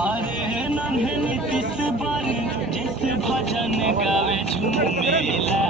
अरे नन्हे नीतिश बार जिस भजन गावे झूमेला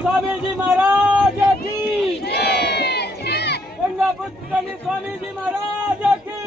स्वामीजी महाराज की गंगापुत्र स्वामीजी महाराज की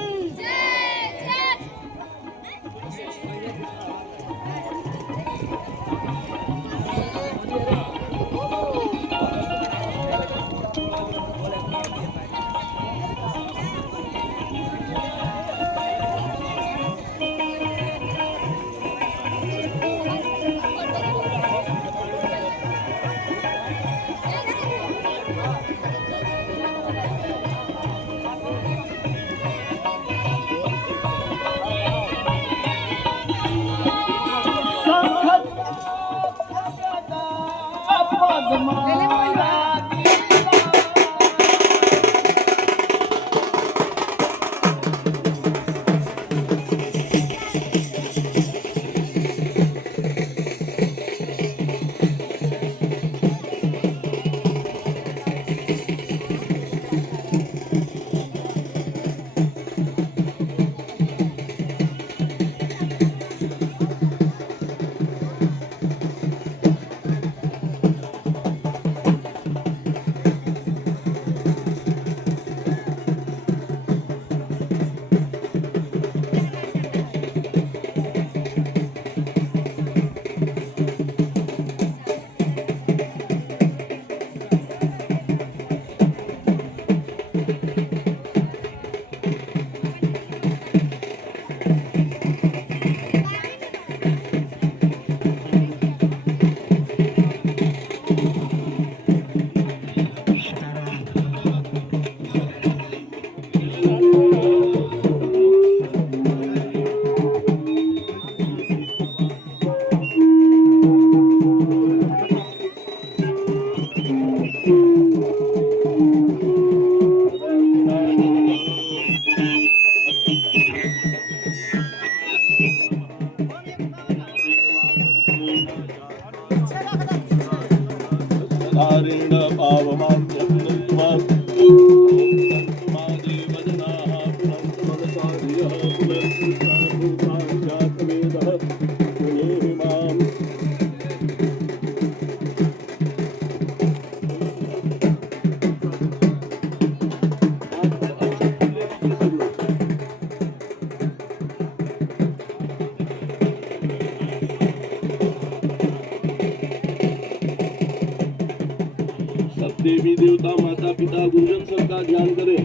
देवी देवता माता पिता गुरुजन सबका ध्यान करें।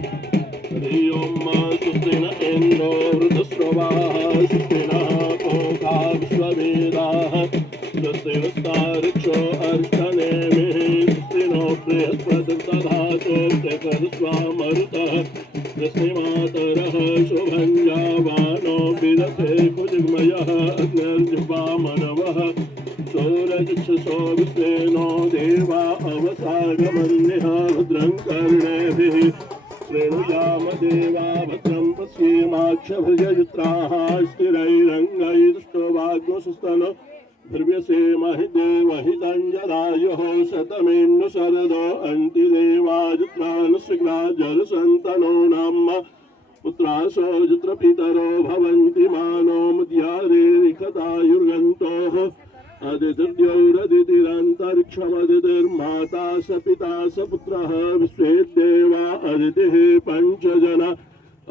हरि ओम सुस्तेन इंद्रो वृतस्रवाः सुस्तेन पूषा विश्ववेदाः स्वस्तिनस्तार्क्ष्यो अर्षनेमिः स्वस्तिनो बृहस्पतिर्दधातु प्रकरस्वामरुतः स्वस्ति मातरः शुभञ्जावानो विदथे कुजिग्मयः अग्निर्जिह्वामनवः सौरजक्षसो विस्तेनो देवा अवसागमन्यः भद्रं कर्णेभिः श्रेणुयाम देवा भद्रं पश्येमाक्षभुजयुत्राः स्थिरैरङ्गैदुष्टवाग्मसुस्तन ध्रुव्यसे महिदेवहितञ्जरायुः शतमेन्न शरदो अन्तिदेवाजुत्रानुस्विग्राजरसन्तनो नाम पुत्रासो जुत्रपितरो भवन्ति मानो मध्यारेरिखतायुर्गन्तोः अदितिर्द्यौरदितिरन्तरिक्षमदितिर्माता स पिता स पुत्रः विश्वेदेवा अदितिः पञ्चजना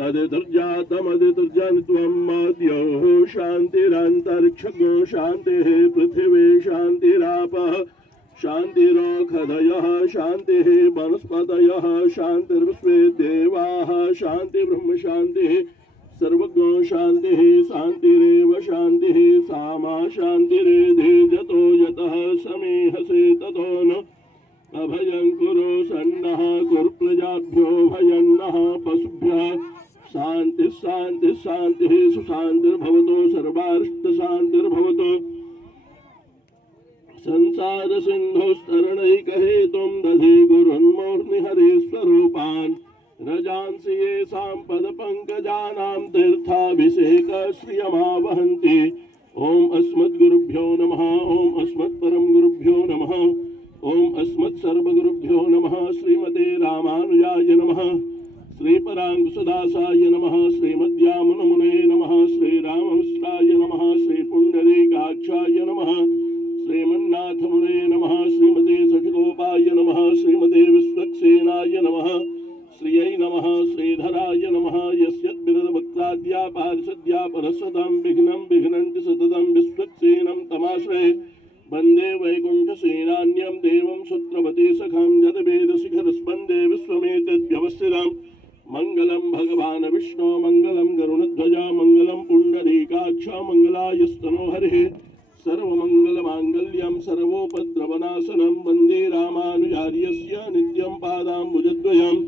अदितिर्जातमदितिर्जनित्वं मद्योः शान्तिरन्तरिक्षगो शान्तिः पृथिवी शान्तिरापः शान्तिरोखदयः शान्तिः वनस्पतयः शान्तिर्विश्वे देवाः शान्तिर्ब्रह्म शान्तिः सर्वज्ञो शान्तिः शान्तिरेव शान्तिः सामा शान्तिरेधि जतो यतः समीहसे ततो न अभयं कुरु सन्नः कुरुप्रजाभ्यो भयन्नः पशुभ्यः शान्तिः शान्तिः शान्तिः सुशान्तिर्भवतो सर्वारिष्टशान्तिर्भवतो संसार सिन्धुस्तरणैकहेतुं दधि गुरुन्मूर्निहरेश्वरूपान् रजांसि येषां पदपङ्कजानां तीर्थाभिषेकश्रियमावहन्ति। ॐ अस्मद्गुरुभ्यो नमः। ॐ अस्मत्परं गुरुभ्यो नमः। ॐ अस्मत्सर्वगुरुभ्यो नमः। श्रीमते रामानुजाय नमः। श्रीपराङ्कुशदासाय नमः। श्रीमद्यामुनमुने नमः। श्रीराममिश्राय नमः। श्रीपुण्डरीकाक्षाय नमः। श्रीमन्नाथमुने नमः। श्रीमते सखिगोपाय नमः। श्रीमते विश्वक्सेनाय नमः। श्रियै नमः। श्रीधराय नमः। यस्यद्विरदभक्ताद्या पारिषद्या परसदां विघ्नं विघ्नन्ति सततं विश्वक्सेनं तमाश्रये वन्दे वैकुण्ठसेनान्यं देवं सूत्रवती सखं जदवेदशिखरस्पन्दे विश्वमेतद्व्यवस्थितं मङ्गलं भगवान् विष्णो मङ्गलं गरुडध्वजा मङ्गलं पुण्डरीकाक्ष मङ्गलायस्तनो हरिः सर्वमङ्गलमाङ्गल्यं सर्वोपद्रवनाशनं वन्दे रामानुजार्यस्य नित्यं पादाम्बुजद्वयम्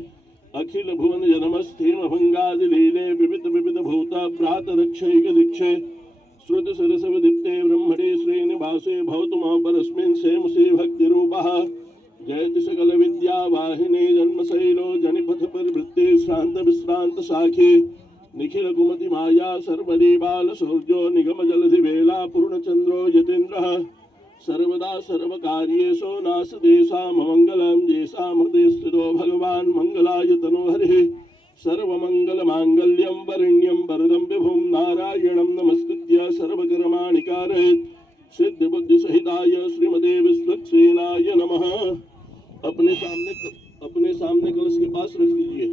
अखिल भुवन जनमस्थेमभङ्गादिलीले विविध विविध भूता भ्रातरक्षैक दीक्षे श्रुत सरसव दीप्ते ब्रह्मणे श्रीनिवासे भवतु परस्मिन् सेमसे भक्तिरूपः जयति सकल विद्या वाहिनी जन्मशैलो जनिपथ परिवृत्ते श्रान्त विश्रान्त साखी निखिल कुमति माया सर्वदेवाल सौर्यो निगम जलधि वेला पूर्णचन्द्रो यतीन्द्रः सर्वदा सर्वकार्येषु नासदेशाममङ्गलं येषां हृदये स्थितो भगवान् मङ्गलाय तनो हरिः सर्वमङ्गलमाङ्गल्यं वरेण्यं वरदं विभुं नारायणं नमस्कृत्य सर्वकर्माणि कारयेत् सिद्धिबुद्धिसहिताय श्रीमते विश्वक्सेनाय नमः। अपने सामने कलश के पास रख लीजिए।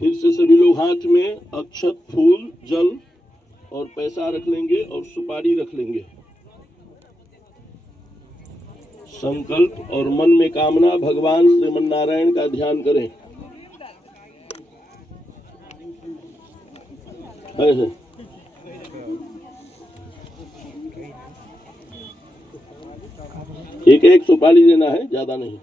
फिर से सभी लोग हाथ में अक्षत फूल जल और पैसा रख लेंगे और सुपारी रख लेंगे। संकल्प और मन में कामना भगवान श्रीमन्नारायण का ध्यान करें। ऐसे एक एक सुपारी देना है, ज्यादा नहीं।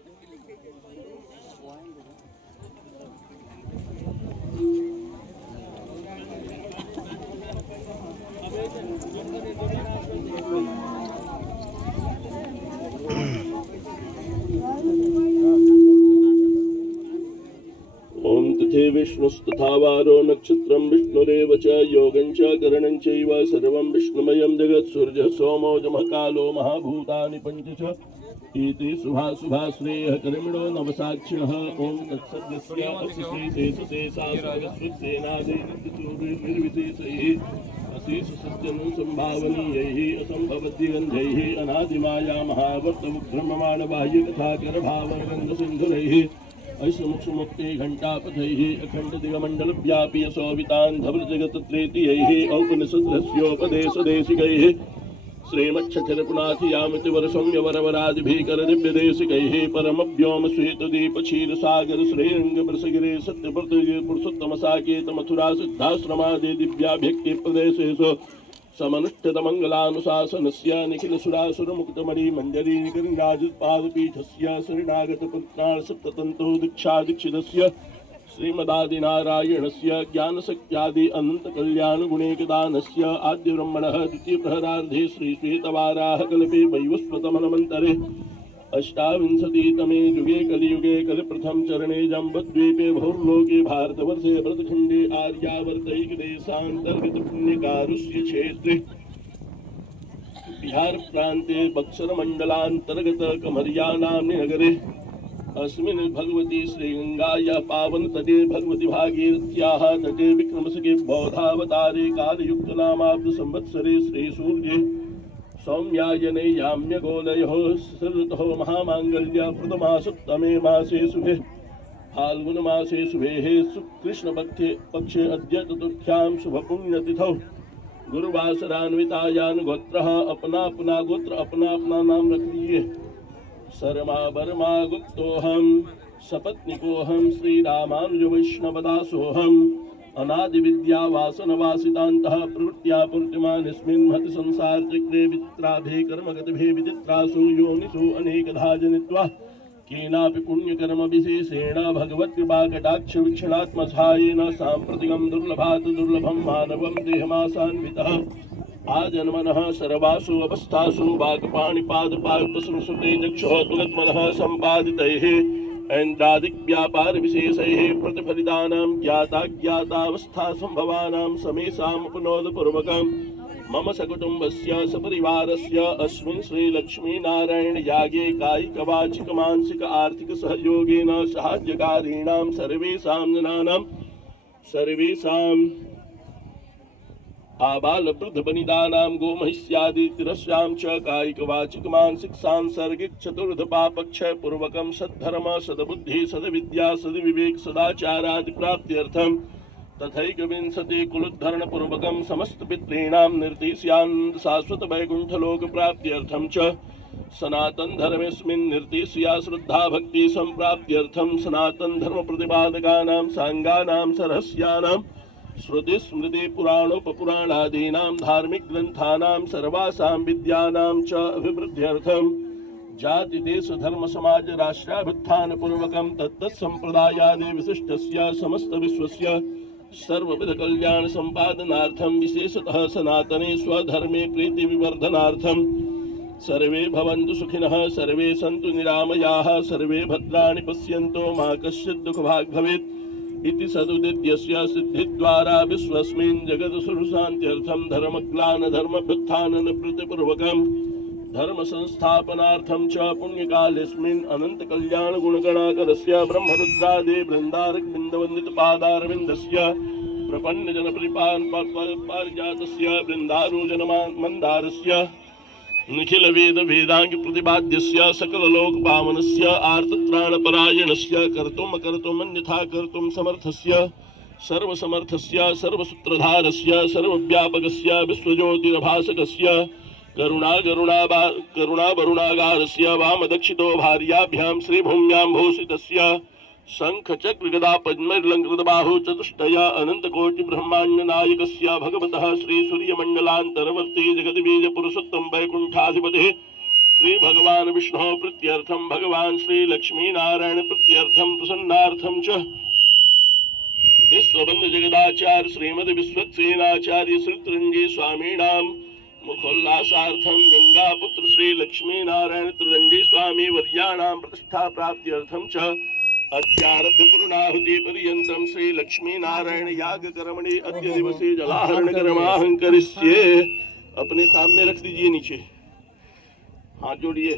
ओम तथे विष्णुस्तथा वारो नक्षत्रं विष्णुरेव च योगं च करणं चैव सर्वं विष्णुमयं जगत् सूर्यः सोमो जमः कालो महाभूतानि पञ्च च इति शुभाश्रेयः कर्मिणो नवसाक्ष्यः। ओम तत्सद्यस्य अशेष सज्जनं संभावनीयैः असंभवद्दिगन्धैः अनादिमाया महावर्तमुक्रममाण बाह्यकथाकरभावरगन्धसिन्धुरैः ऐषमुक्षमुक्ते घण्टापथैः अखण्डदिगमण्डलव्यापी यशोवितान् धवलजगत्तत्रेतीयैः औपनिषद्रस्योपदेशदेशिकैः श्रीमच्छचरपुनाथियामिति वरसौम्यवरवरादिभीकरदिव्यदेशिकैः परमव्योम श्वेतदीपक्षीरसागर श्रीरङ्गवृषगिरे सत्यव्रतगिरे पुरुषोत्तमसाकेत मथुरा सिद्धाश्रमादि दिव्याभ्यक्तिप्रदेशेषु समनुष्ठितमङ्गलानुशासनस्य निखिलसुरासुरमुक्तमणि मञ्जरीनिकरिराजित्पादपीठस्य श्रीनागतपुत्राण सप्ततन्तौ दीक्षादीक्षितस्य श्रीमदादिनारायणस्य ज्ञानशक्त्यादि अनन्तकल्याणगुणैकदानस्य आद्यब्रह्मणः द्वितीयप्रहरार्धे श्रीश्वेतवाराहकल्पे वैवस्वतमनमन्तरे अष्टाविंशतितमे युगे कलियुगे कलिप्रथम चरणे जम्बद्वीपे भौर्लोके भारतवर्षे भरतखण्डे आर्यावर्तैकदेशान्तर्गत पुण्यकारुष्य क्षेत्रे बिहार प्रान्ते बक्सरमण्डलान्तर्गत कमरिया नाम्नि नगरे अस्मिन् भगवती श्रीगङ्गायाः पावनतटे भगवती भागीरथ्याः तटे विक्रमशके बौद्धावतारे कालयुक्तनामाब्द संवत्सरे श्रीसूर्ये सौम्यायने याम्यगोलयोः शरदोः महामाङ्गल्य प्रथमासप्तमे मासे शुभे फाल्गुनमासे शुभेः कृष्णपक्षे अद्य चतुर्थ्यां शुभपुण्यतिथौ गुरुवासरान्वितायान् गोत्रः अपना अपना गोत्र अपना अपना नाम रख लिए। शर्मा वर्मा गुप्तोऽहं सपत्निकोऽहं श्रीरामानुजवैष्णवदासोऽहम् अनादिविद्यावासनवासितान्तः प्रवृत्त्या पूर्तिमानस्मिन् महति संसारचक्रे विचित्राभे कर्मगतभे विचित्रासु योनिषु अनेकधा जनित्वा केनापि पुण्यकर्मविशेषेण भगवत्कृपाकटाक्षवीक्षणात्मसायेन साम्प्रतिकं दुर्लभात् दुर्लभं मानवं देहमासान्वितः आजन्मनः सर्वासु अवस्थासु वाक्पाणिपादपादपसंसुते चक्षुः सम्पादितैः ऐन्द्रादिव्यापारविशेषैः प्रतिफलितानां ज्ञाताज्ञातावस्था सम्भवानां समेषामुपनोदपूर्वकं मम सकुटुम्बस्य सपरिवारस्य अस्मिन् श्रीलक्ष्मीनारायण यागे कायिकवाचिकमानसिक आर्थिक सहयोगेन साहाय्यकारीणां सर्वेषां जनानां सर्वेषाम् आबालवृद्धवनितानां गोमहिष्यादितिरस्यां च कायिकवाचिकमानसिक सांसर्गिक चतुर्धपापक्षयपूर्वकं सद्धर्म सद्बुद्धि सद्विद्या सद्विवेक सदाचारादि प्राप्त्यर्थं तथैकविंशति कुलोद्धरणपूर्वकं समस्तपितॄणां निर्देश्यानन्द शाश्वत वैकुण्ठलोक प्राप्त्यर्थं च सनातन धर्मेऽस्मिन् निर्देश्या श्रद्धा भक्ति सम्प्राप्त्यर्थं सनातन धर्म प्रतिपादकानां सांगानां सरहस्यानां श्रुति स्मृति पुराणोपपुराणादीनां धार्मिक ग्रंथानां सर्वासां विद्यानां च अभिवृद्ध्यर्थं जाति देश धर्म समाज राष्ट्राभ्युत्थान पूर्वकं तत्तत्संप्रदायादि विशिष्टस्य समस्त विश्वस्य सर्वविध कल्याण संपादनार्थं विशेषतः सनातने स्वधर्मे प्रीति विवर्धनार्थं सर्वे भवन्तु सुखिनः सर्वे सन्तु निरामयाः सर्वे भद्राणि पश्यन्तु मा कश्चित् दुःखभाग् भवेत् इति सदुद्देश्य सिद्धिद्वारा विश्वस्मिन् जगदसुरशान्त्यर्थं धर्मग्लान धर्मभ्युत्थानन प्रतिपूर्वकं धर्म संस्थापनार्थं च पुण्यकालेऽस्मिन् अनंत कल्याण गुणगणाकरस्य ब्रह्मरुद्रादि बृन्दारक बिन्दवन्दित पादारविन्दस्य प्रपन्न जन पारिजातस्य बृन्दारोजन मंदारस्य निखिल वेद वेदांग प्रतिपाद्यस्य सकल लोक पावनस्य आर्तत्राणपरायणस्य कर्तुम् अकर्तुम् अन्यथा कर्तुम् समर्थस्य सर्वसमर्थस्य सर्वसूत्रधारस्य सर्वव्यापकस्य विश्वज्योतिरभासकस्य करुणावरुणागारस्य वामदक्षितो भार्याभ्यां श्रीभूम्यां भूषितस्य शङ्खचक्रगदा पद्मैर्लङ्कृतबाहु चतुष्टया अनन्तकोटिब्रह्माण्डनायकस्य भगवतः श्रीसूर्यमण्डलान्तर्वर्ती जगद्बीजपुरुषोत्तम वैकुण्ठाधिपतिः श्रीभगवान् विष्णुः प्रीत्यर्थं भगवान् श्रीलक्ष्मीनारायण प्रीत्यर्थं प्रसन्नार्थं च विश्वबन्ध जगदाचार्य श्रीमद् विश्वक्सेनाचार्य श्रीतरङ्गी स्वामीनां मुखोल्लासार्थं गंगापुत्र श्रीलक्ष्मीनारायण त्रिदण्डी स्वामी वर्याणां प्रतिष्ठा प्राप्त्यर्थं च अद्यारभ्य पूर्णाहुति पर्यन्तं श्री लक्ष्मी नारायण याग कर्मणि अद्य दिवसे जलाहरण कर्माहं करिष्ये। अपने सामने रख दीजिए नीचे, हाथ जोड़िए।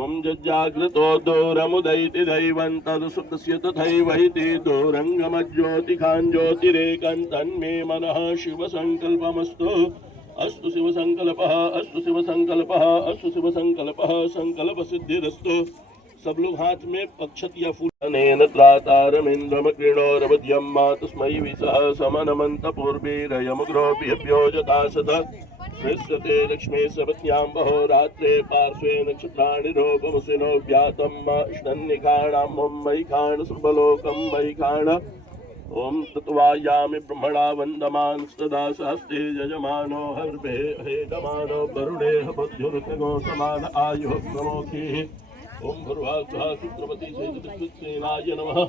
ओम जज्जाग्रतो दोरमुदयति दैवं तदसुतस्य तथैवैति दोरङ्गमज्योतिखां ज्योतिरेकं तन्मे मनः शिव संकल्पमस्तु। अस्तु शिव संकल्पः, अस्तु शिव संकल्पः, अस्तु शिव संकल्पः, संकल्प सिद्धिरस्तु। सब लोग हाथ में पक्षत या फूल अनेन त्रातारमिन्द्रमकृणोरवध्यं मा तस्मै विसः समनमन्त पूर्वीरयमुग्रोऽप्यभ्योजता सदा स्मृस्यते लक्ष्मी सपत्न्यां बहोरात्रे पार्श्वे नक्षत्राणि रोपमुसिनो व्यातं ष्णन्निखाणां मैखाण सुबलोकं मैखाण ओम तत्वायामि ब्रह्मणा वन्दमानस्तदा शास्ते यजमानो हर्भे हेदमानो वरुणेह बुद्ध्युर्गो समान आयुः प्रमोखिः ओम भुर्वासुः शुक्रवती सेनाय नमः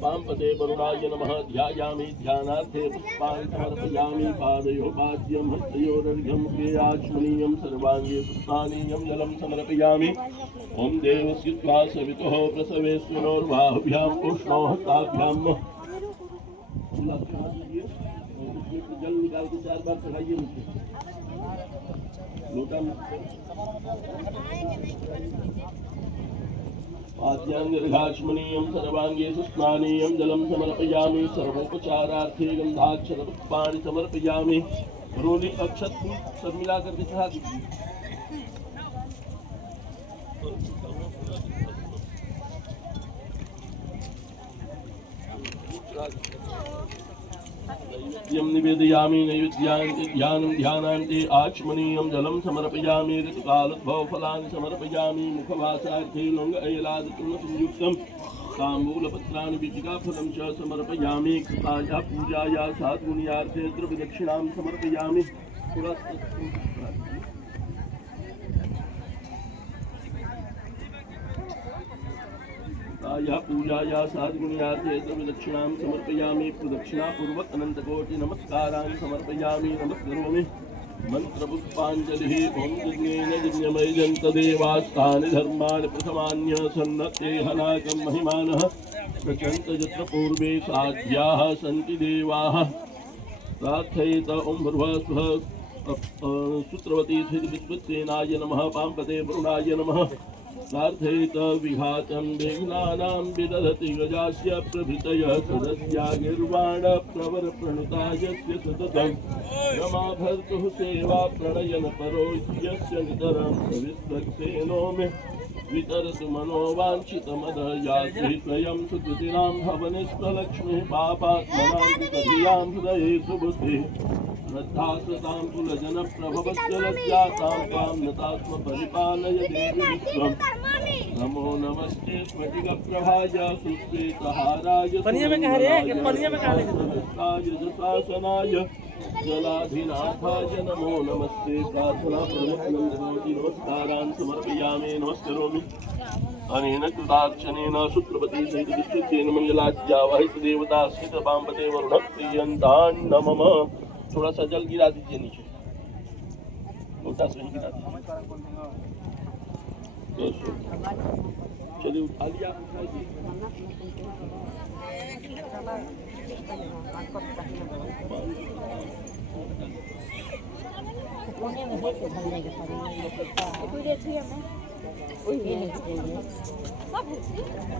पांपते वरुणाय नमः ध्यायामि ध्यानार्थे पुष्पाणि समर्पयामि पादयोः पाद्यं हस्तयोरर्घ्यं क्रियाचमनीयं सर्वाङ्गे पुष्पानीयं जलं समर्पयामि ओम देवस्य त्वा सवितुः प्रसवेस्मिनोर्बाहुभ्याम् उष्णो हस्ताभ्यां जल निकाल के 4 बार चढ़ाइए मुझे लोटा आद्यांगर्घाचमनीयं सर्वांगे स्नानीयं जलं समर्पयामि सर्वोपचारार्थे गंधाक्षरपुष्पाणि समर्पयामि रोली अक्षत सब मिला करके चढ़ा दीजिए नैवेद्यं निवेदयामि नैवेद्यान्ते ध्यानान्ते आचमनीयं जलं समर्पयामि ऋतुकालोद्भवफलानि समर्पयामि मुखवासार्थे लौङ्गैलादतृणसंयुक्तं ताम्बूलपत्राणि बीजिकाफलं च समर्पयामि कृताया पूजाया साद्गुण्यार्थे द्रव्यदक्षिणां समर्पयामि पूजाया साद्गुण्यार्थे द्रव्यदक्षिणां समर्पयामि प्रदक्षिणापूर्वक अनन्तकोटि नमस्कारान् समर्पयामि नमस्करोमि मंत्रपुष्पाञ्जलिः ओम यज्ञेन यज्ञमयजन्तदेवास्तानि धर्माणि प्रथमान्य सन्नते हनाकं महिमानः प्रचन्त यत्र पूर्वे साध्याः सन्ति देवाः प्रार्थयेत ओम भुर्भुवः सूत्रवती विश्वसेनाय नमः पांपते वरुणाय नमः प्रार्थयेत विघातं विघ्नानां विदधति गजास्य प्रभृतयः सदस्या गिर्वाण प्रवर प्रणुतायस्य सततं रमा भर्तुः सेवा प्रणयन परो यस्य नितरं सविस्वक्सेनो मे वितरतु मनोवाञ्छितमदयाश्री स्वयं सुकृतिनां भवनिष्ठलक्ष्मीः पापात्मनां विदधियां हृदये सुबुद्धिः श्रद्धा सतां कुलजनप्रभवस्य लज्जातां काम्यतात्म परिपालय देवि विश्वम् नमो नमस्ते स्फटिकप्रभाय सुश्वेतहाराय जशासनाय जलाधिनाथाय नमो नमस्ते प्रार्थना प्रवचनन्दनोति नमस्कारान् समर्पयामि नमस्करोमि अनेन कृतार्चनेन सूत्रपति सहित विस्तृतेन मङ्गलाज्ञा वहित देवता स्थित पांपते वरुण प्रियन्तान् नमः थोड़ा सा जल गिरा दीजिए नीचे लोटा से ही गिरा दीजिए चलिए उठा लिया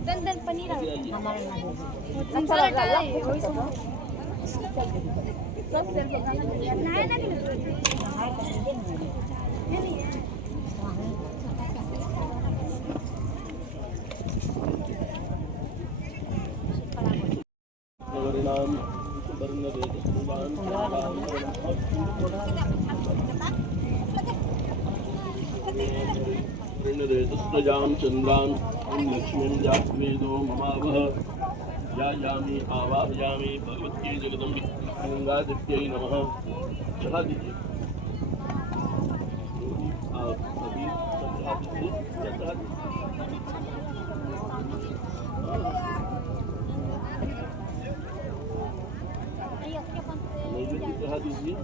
गंदन पनीर ऋणरेतस्त्रजां चन्द्रान् लक्ष्मीं जातवेदो ममावह यायामि आवाहयामि भगवत्यै जगदम्बे गंगादित्यै नमः चढ़ा दीजिए आप अभी चढ़ा दीजिए चढ़ा दीजिए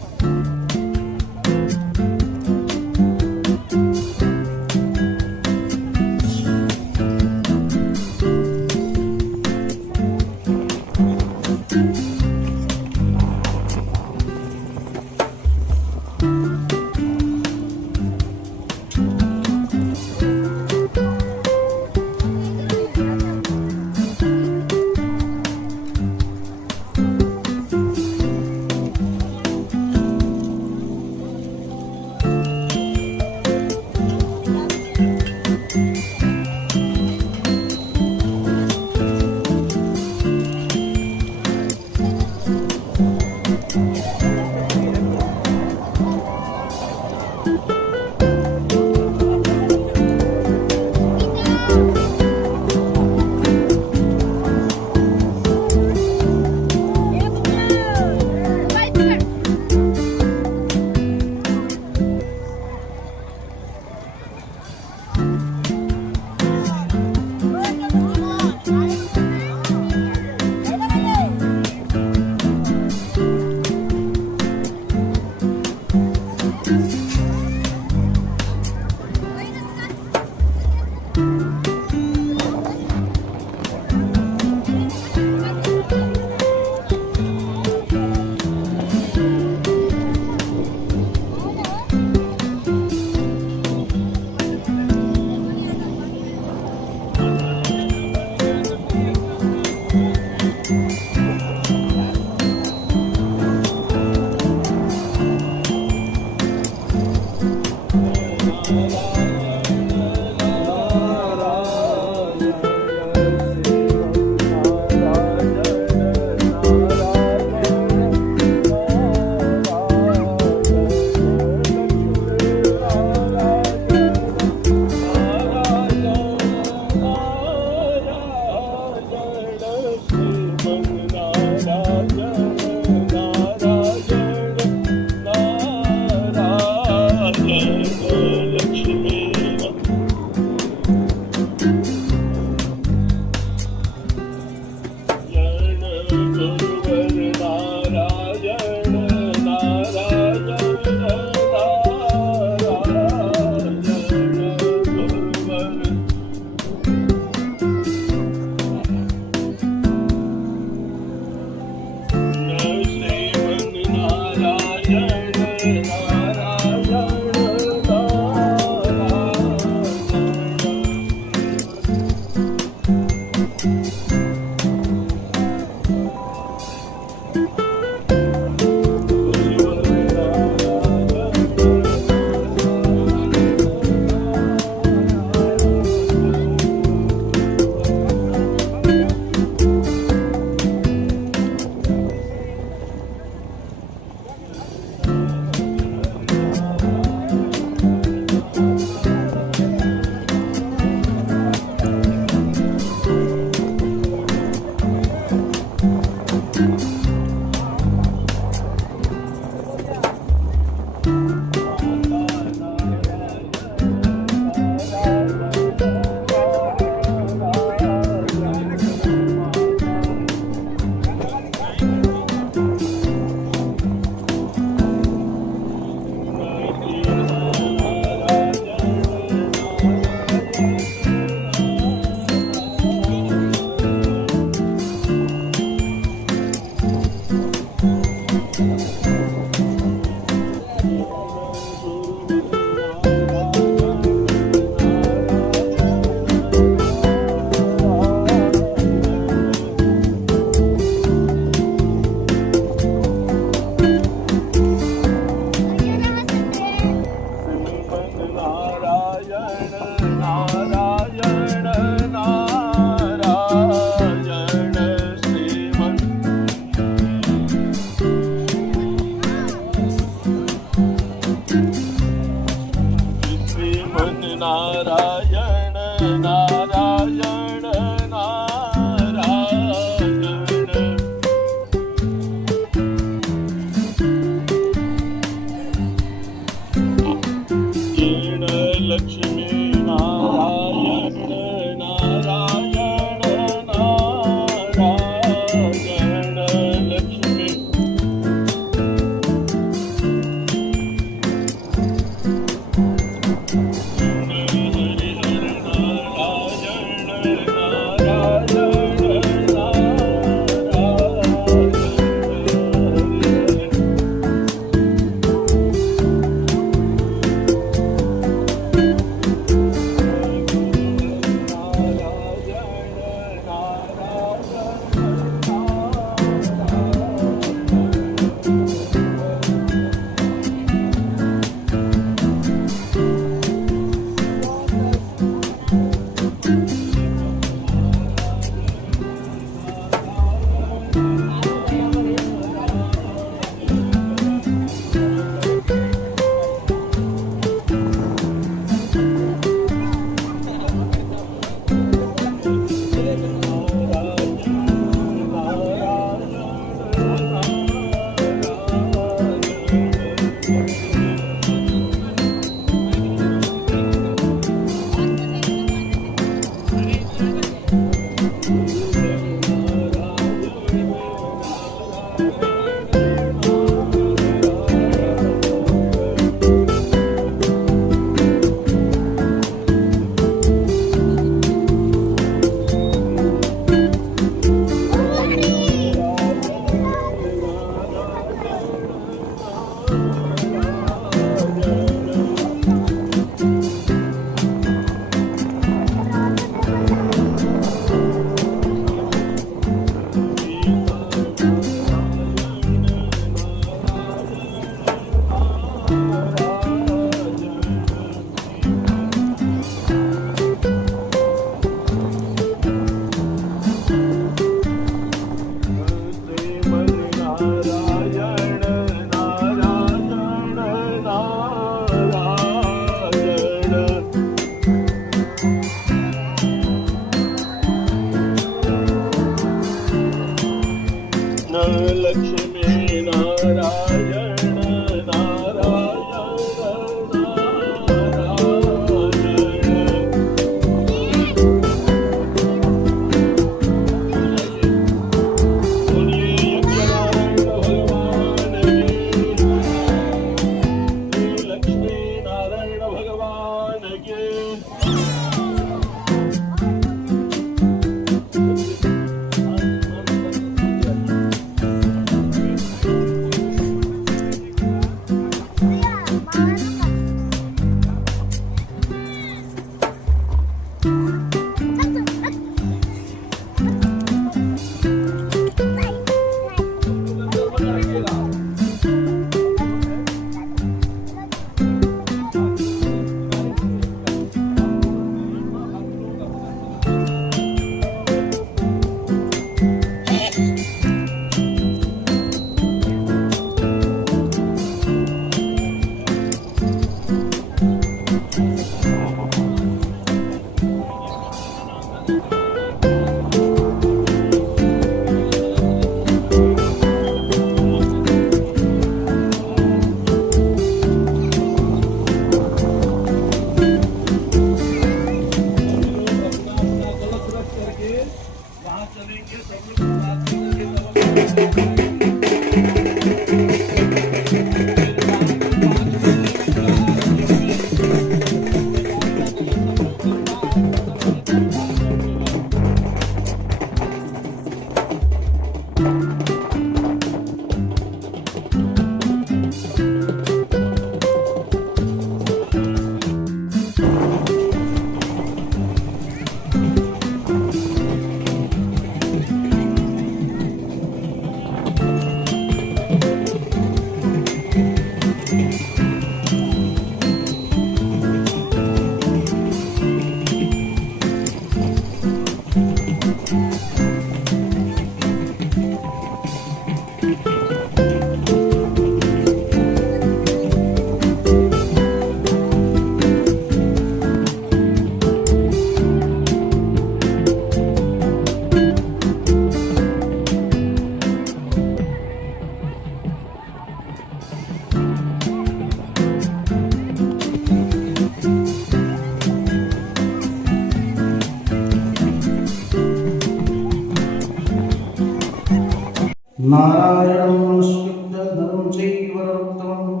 चैवरोत्तमं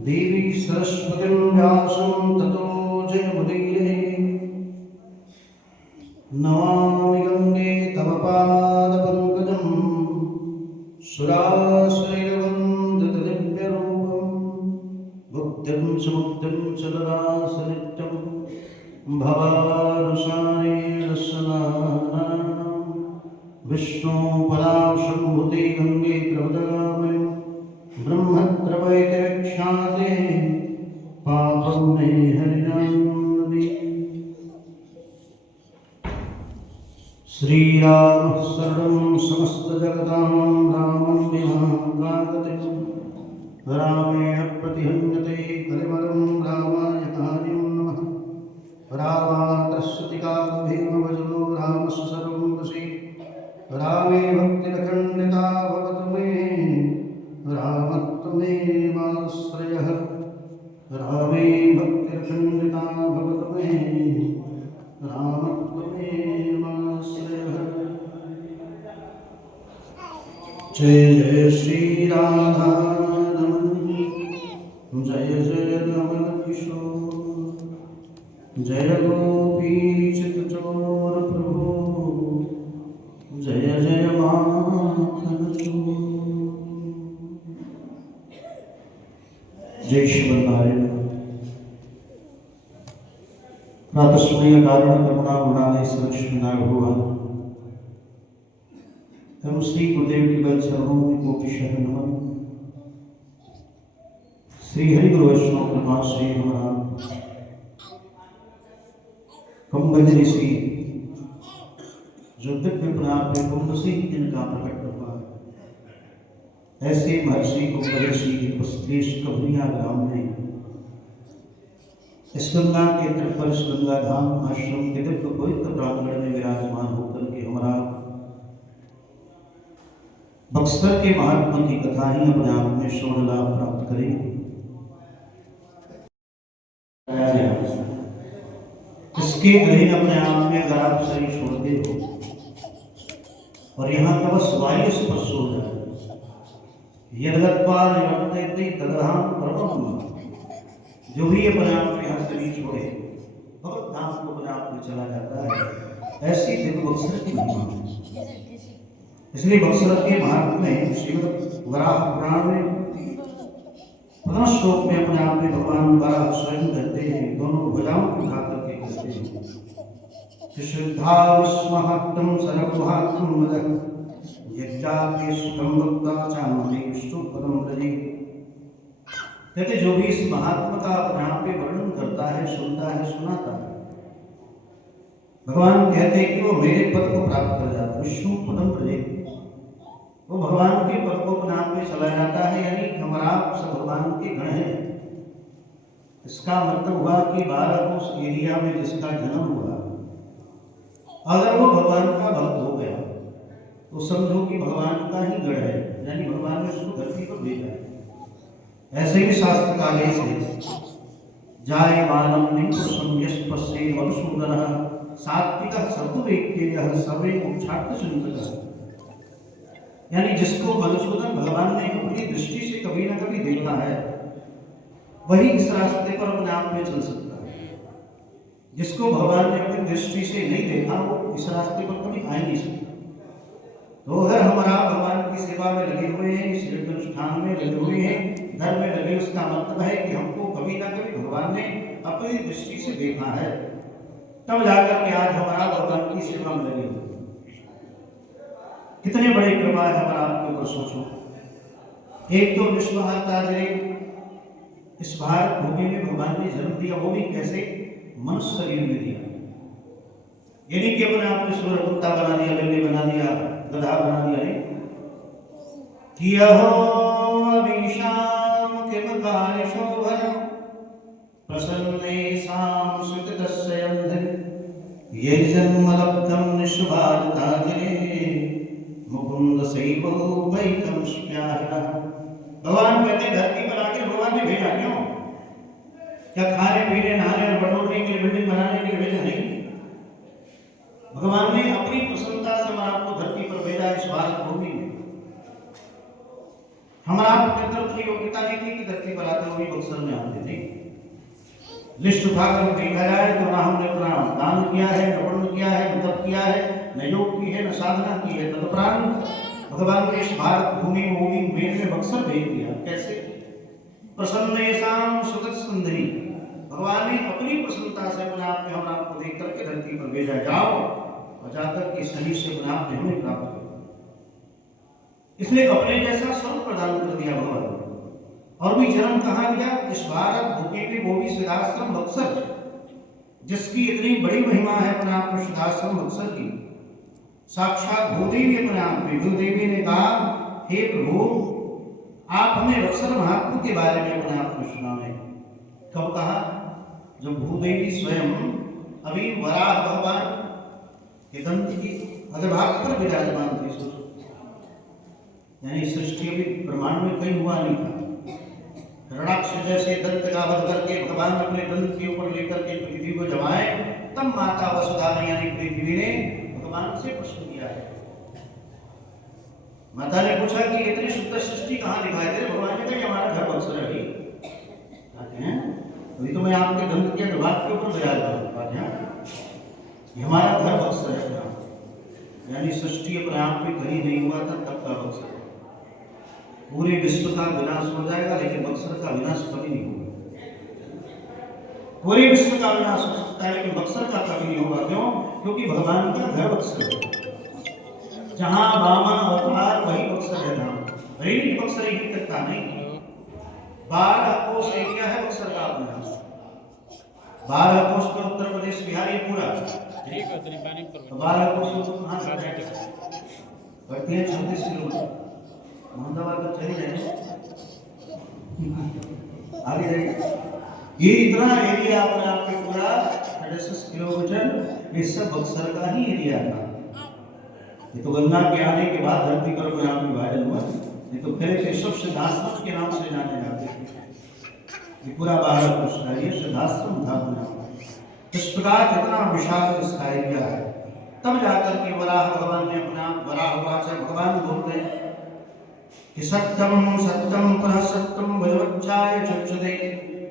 देवी सरस्वतीं व्यासं ततो जयमुदीरये। नमामि गंगे तव पादपङ्कजं सुरासुरैर्वन्दितदिव्यरूपं बुद्धिं च मुक्तिं च ददासि नित्यं भवानुसारेण सदानन्दं। विष्णुपराशम्भुते गंगे प्रवदगामिनीं ब्रह्मद्रवैते विख्याते पापं मे हरिनाम्नि। श्रीराम शरणं समस्तजगतां रामं विना कागतिं रामेण प्रतिहन्यते कलिवरं रामाय कार्यं नमः। रामात्रस्यतिकाभीमवजलो रामस्य सर्वं वशे रामे भक्तिरखण्डिता भवतु मे रामत्वमेवाश्रयः। रामे भक्तिरखण्डिता भवतु मे रामत्वमेवाश्रयः। जय जय श्री राधा रमणी जय जय रमण किशोर जय गोपी चितचोर प्रभु जय जय माखन चोर। जय श्रीमन्नारायण। प्रातस्मय कारण करुणा गुणालय लक्ष्मीनारायण भगवान एवं श्री गुरुदेव के बल चरणों में कोटिशः नमन। श्री हरि गुरु वैष्णव कृपा श्री हमारा कंबजरी श्री जो दिव्य प्रणाम में कुंभ से इनका प्रकट हुआ। ऐसे महर्षि कुंभऋषि उपस्थित कभनिया ग्राम में इस गंगा के तट पर इस गंगा धाम आश्रम के दिव्य पवित्र प्रांगण में विराजमान होकर के हमारा बक्सर के महात्मा की कथा ही अपने आप में श्रवण लाभ प्राप्त करें। इसके अधीन अपने आप में अगर आप शरीर छोड़ते हो और यहाँ का बस वायु स्पर्श हो जाए यदगत्वा निवर्तते तदहं परमं। जो भी अपने आप में यहाँ शरीर छोड़े भगवत धाम को अपने आप में चला जाता है। ऐसी दिव्य बक्सर की महिमा है। इसलिए बक्सर के महात्म में श्रीमद् वराह पुराण में प्रथम श्लोक में अपने आप में भगवान वराह स्वयं कहते हैं, दोनों भुजाओं को उठा करके कहते हैं शुद्धावस्महत्तम सर्वभागम वदः यज्ञापि सुखम भक्ता चामने विष्णुपदम व्रजे। कहते जो भी इस महात्मा का अपने आप में वर्णन करता है, सुनता है, सुनाता है, भगवान कहते हैं कि वो मेरे पद को प्राप्त कर जाता है। विष्णुपदम व्रजे, वो भगवान के पद को अपने आप में चला जाता है। यानी हमारा सब भगवान के गण है। इसका मतलब हुआ कि 12 कोस एरिया में जिसका जन्म हुआ, अगर वो भगवान का भक्त हो गया तो समझो कि भगवान का ही गण है। यानी भगवान ने उसको धरती पर भेजा है। ऐसे ही शास्त्र का आदेश है, जाय मानव निपुषम यश पश्ये मधुसूदनः सात्विकः सर्ववेद्यः सर्वे मोक्षार्थ चिंतकः। यानी जिसको मधुसूदन भगवान ने अपनी दृष्टि से कभी ना कभी देखा है, वही इस रास्ते पर अपने आप में चल सकता है। जिसको भगवान ने अपनी दृष्टि से नहीं देखा, वो इस रास्ते पर कभी आ ही नहीं सकता। तो अगर हमारा भगवान की सेवा में लगे हुए हैं, इस अनुष्ठान में लगे हुए हैं, धर्म में लगे, उसका मतलब है कि हमको कभी ना कभी भगवान ने अपनी दृष्टि से देखा है, तब जाकर के आज हमारा भगवान की सेवा में लगे हुए। कितने बड़े कृपा है हमारा आपके ऊपर सोचो। एक तो विश्वहर्ता इस भारत भूमि में भगवान ने जन्म दिया, वो भी कैसे? मनुष्य शरीर में दिया। यानी कि अपने आपने सूर्य कुत्ता बना दिया, बिल्ली बना दिया, गधा बना दिया। नहीं किया हो अभिशाम किम कार्य शोभन प्रसन्ने साम सुतस्य अंधन ये जन्म लब्धम निष्भारताजरे मुकुंद सैवो वैतम स्प्याहः। भगवान कहते धरती पर आके भगवान ने भेजा क्यों? क्या खाने पीने नहाने और बटोरने के लिए, बिल्डिंग बनाने के लिए भेजा? नहीं। भगवान ने अपनी प्रसन्नता से आपको धरती पर भेजा इस भारत भूमि में। हमारा आपके अंदर उतनी योग्यता नहीं थी कि धरती पर आते हुए बक्सर में आते थे। लिस्ट उठाकर देखा जाए तो ना हमने अपना दान किया है, न पुण्य किया है, न तप किया है, न योग की है, न साधना की है, तदुपरांत भगवान ने इस भारत भूमि मोगी मेल में बक्सर भेज दिया। कैसे? प्रसन्नेषां सुगत सुंदरी, भगवान ने अपनी प्रसन्नता से अपने आप में हम आपको देख करके धरती पर भेजा, जाओ और जाकर के सही से अपने आप में हमें प्राप्त करो। इसलिए अपने जैसा स्वरूप प्रदान कर दिया भगवान। और भी जन्म कहाँ दिया? इस भारत भूमि में वो भी सिद्धाश्रम बक्सर, जिसकी इतनी बड़ी महिमा है अपने आप में सिद्धाश्रम बक्सर की। साक्षात भूदेवी अपने आप में, भूदेवी ने कहा, हे प्रभु आप हमें बक्सर महात्मा के बारे में अपने आप में सुनाएं। कब कहा? जब भूदेवी स्वयं अभी वराह भगवान के दंत की अग्रभाग पर विराजमान थी। सोचो, यानी सृष्टि अभी ब्रह्मांड में कहीं हुआ नहीं था। रणाक्ष जैसे दंत का वध करके भगवान अपने दंत के ऊपर लेकर के पृथ्वी को जमाए, तब माता वसुधा ने यानी पृथ्वी ने भगवान से प्रश्न किया है। माता ने पूछा कि इतनी शुद्ध सृष्टि कहाँ दिखाई दे? भगवान ने कहा हमारा घर बक्सर है। कहते हैं अभी तो मैं आपके दंत के अग्रभाग के ऊपर विराजमान हूं, हमारा घर बक्सर है। यानी सृष्टि अपने आप में कहीं नहीं हुआ था, तब का बक्सर। पूरे विश्व का विनाश हो जाएगा लेकिन बक्सर का विनाश कभी नहीं होगा। पूरे विश्व का विनाश हो सकता है लेकिन बक्सर का कभी नहीं होगा। क्यों? क्योंकि भगवान का घर बक्सर है। जहां वामन अवतार वही बक्सर है धाम। वही बक्सर ही तक का नहीं। 12 कोस एरिया है बक्सर का अपना। 12 कोस में उत्तर प्रदेश बिहार ये पूरा 12 कोस करते हैं 36 किलोमीटर। मोहम्मदाबाद तक चली जाएंगे, आगे जाएंगे। ये इतना एरिया अपने आप में पूरा 36 किलोमीटर, ये सब बक्सर का ही एरिया था। ये तो गंगा के आने के बाद धरती पर अपने आप विभाजन हुआ, नहीं तो फिर केशव सिद्धाश्रम के नाम से जाने जाते थे। ये पूरा 12 कोस का ये सिद्धाश्रम था अपने आप। इस प्रकार इतना विशाल इसका एरिया है। तब जाकर के वराह भगवान ने अपने आप वराह वाचा भगवान बोलते हैं कि सत्यम सत्यम पुनः सत्यम भजवच्चाय चक्षुदे